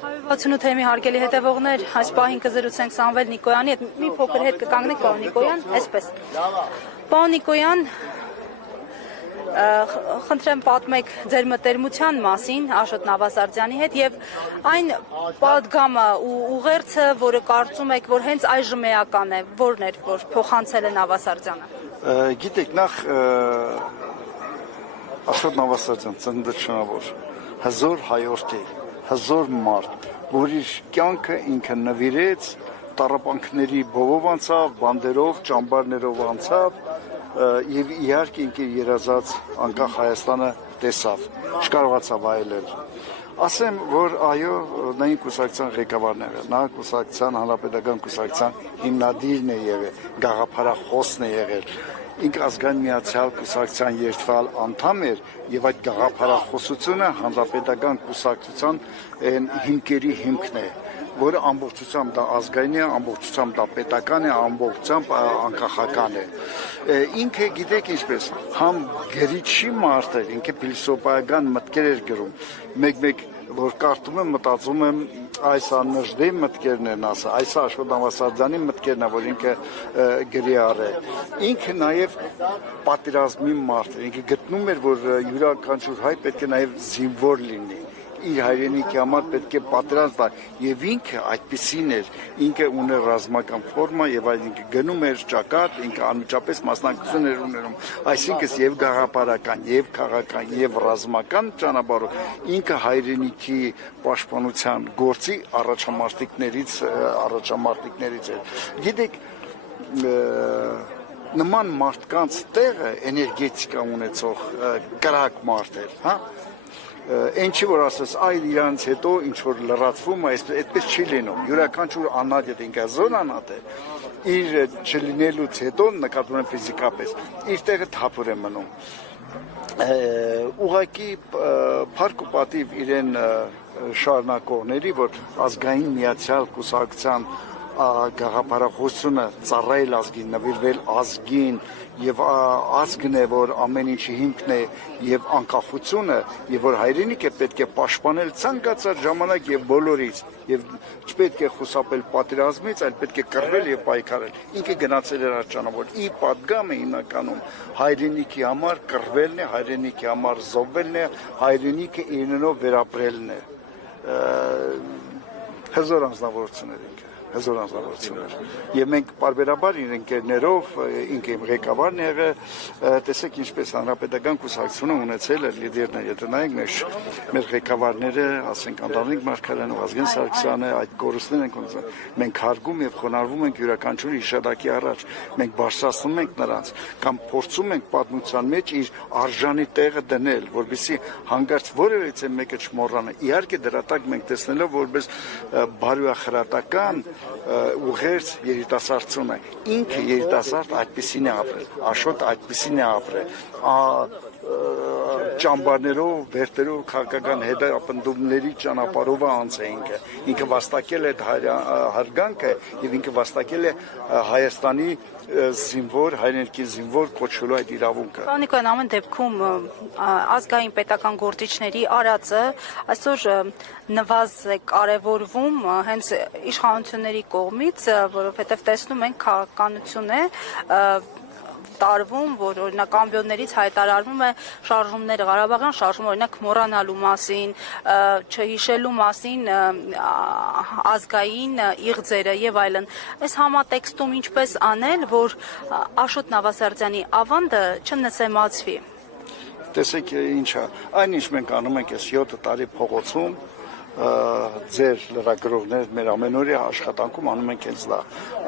168 թեմի հարգելի հետևողներ, այս պահին կզրուցենք Սամվել Նիկոյանի հետ, մի փոքր հետ կկանգնենք պարոն Նիկոյան, այսպես։ Պարոն Նիկոյան, խնդրեմ պատմեք ձեր մտերմության մասին Աշոտ Նավասարդյանի հետ եւ այն պատգամը ու ուղերձը, որը կարծում եք, որ հենց այժմ էական է, որն էր, որ փոխանցել է Նավասարդյանը։ Գիտեք, նախ Աշոտ Նավասարդյան ծննդաշնորհավոր հզոր հայրենի, հզոր մարդ, որ իր կյանքը ինքը նվիրեց տառապանքների բովով անցավ, բանդերով, ճամբարներով անցավ եւ իհարկե ինքը երազած անկախ Հայաստանը տեսավ, չկարողացավ այլել։ Ասեմ, որ այո, նա կուսակցության ղեկավարն է եղել, նա կուսակցության հանրապետական կուսակցության հիմնադիրն է եղել, գաղափարախոսն է եղել։ Ինքը ազգային միացյալ կուսակցության երթվալ անդամ էր եւ այդ գաղափարախոսությունը հանրապետական կուսակցության հիմքերի հիմքն է, որը ամբողջությամբ դա ազգային է, ամբողջությամբ դա պետական է, ամբողջությամբ անկախական է։ Ինքը գիտեք ինչպես, համ գրիչի մարդ էր, ինքը փիլիսոփայական մտքեր էր գրում, մեկ որ կարդում եմ, մտածում եմ այս աննժդի մտքերն են ասա, այս Աշոտ Նավասարդյանի մտքերն է, որ ինքը գրի արել։ Ինքը նաև պատերազմի մարդ էր, ինքը գտնում էր, որ յուրաքանչյուր հայ պետք է նաև զինվոր լինի, իր հայրենիքի համար պետք է պատերազմ տա, եւ ինքը այդպեսին էր, ինքը ուներ ռազմական ֆորմա եւ այդ ինքը գնում էր ճակատ, ինքը անմիջապես մասնակցություն էր ունենում, այսինքն եւ գաղափարական, եւ քաղաքական, եւ ռազմական ճանապարհով ինքը հայրենիքի պաշտպանության գործի առաջամարտիկներից էր։ Գիտեք, նման մարդկանց տեղը էներգետիկա ունեցող կրակ մարդ էր, հա։ Ինչի որ ասես, այլ իրանց հետո ինչ որ լրացվում է, այդպես չի լինում։ Յուրաքանչյուր անհատ եթե ինքը զոնանատ է, իր չլինելուց հետո նկատում եմ ֆիզիկապես, իր տեղը թափուր է մնում։ Ուղղակի փառք ու պատիվ իրեն շարունակողների, որ ազգային միացյալ կուսակցության գաղափարախոսությունը ծառայել ազգին, նվիրվել ազգին եւ ազգն է, որ ամեն ինչի հիմքն է եւ անկախությունը եւ որ հայրենիքը պետք է պաշտպանել ցանկացած ժամանակ եւ բոլորից եւ չպետք է խուսափել պատերազմից, այլ պետք է կռվել եւ պայքարել։ Ինքը գնացել էր այդ ճանապարհով։ Ի պատգամը հիմնականում հայրենիքի համար կռվելն է, հայրենիքի համար զոհվելն է, հայրենիքը իրենով վերապրելն է։ Հզոր անձնավորություններ ինքը։ Հզոր անձնավորություններ։ Եվ մենք պարբերաբար իր ընկերներով, ինքը իմ ղեկավարն եղել, տեսեք ինչպես հանրապետական կուսակցությունը ունեցել է լիդերներ, եթե նայենք մեր ղեկավարները, ասենք Անդրանիկ Մարգարյանը, Վազգեն Սարգսյանը, այդ կորուստներն են ունեցել։ Մենք հարգում եւ խոնարհվում ենք յուրաքանչյուր հիշադակի առաջ, մենք բարձրացնում ենք նրանց, կամ փորձում ենք պատմության մեջ իր արժանի տեղը դնել, որովհետեւ հանգարց որևէ մեկը չմոռանա։ Իհարկե դրա տակ մենք տեսնելով որպես բարոյախրատական ուղերձ երիտասարդություն է։ Ինքը երիտասարդ այդպեսին է ապրել, Աշոտ այդպեսին է ապրել, ճամբարներով, վերտերով, քաղաքական հետապնդումների ճանապարհով անց է ինքը վաստակել է հարգանքը եւ ինքը վաստակել է Հայաստանի զինվոր, հայրենիքի զինվոր կոչվելու այդ իրավունքը։ Պարոն Նիկոյան, ամեն դեպքում ազգային պետական գործիչների արածը այսօր նվազ է կարևորվում հենց իշխանությունների կողմից, որովհետև տեսնում ենք քաղաքականություն է տարվում, որ օրինակ ամբիոններից հայտարարվում է շարժումները, Ղարաբաղյան շարժումը օրինակ մոռանալու մասին, չհիշելու մասին ազգային իղձերը եւ այլն։ Այս համատեքստում ինչպես անել, որ Աշոտ Նավասարդյանի ավանդը չնսեմացվի։ Տեսեք ինչա, այնինչ մենք անում ենք այս 7 տարի փողոցում, ձեր լրագրողներ մեր ամենօրյա աշխատանքում անում ենք հենց դա։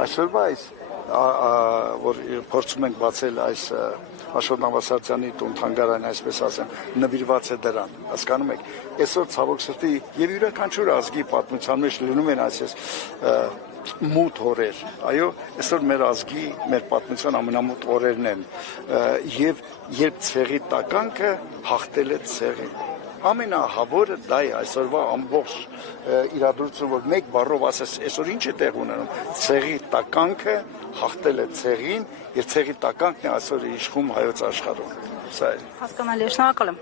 Այսօրվա այս որ փորձում ենք բացել այս Աշոտ Նավասարդյանի տուն-թանգարանը, այսպես ասեմ, նվիրված է դրան, հասկանում եք։ Այսօր ցավոք սրտի եւ յուրաքանչյուր ազգի պատմության մեջ լինում են այսպես մութ օրեր, այո, այսօր մեր ազգի, մեր պատմության ամենամութ օրերն են, եւ երբ ցեղի տականքը հաղթել է ցեղին։ Ամենահավորը դա է այսօրվա ամբողջ իրադրությունը, որ մեկ բառով ասես, այսօր ինչ է տեղ ունենում, ցեղի տականքը հաղթել է ցեղին եւ ցեղի տականքն է այսօր իշխում հայոց աշխարհում։ Սա է։ Հասկանալի է, շնորհակալ եմ։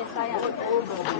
Եսայանը։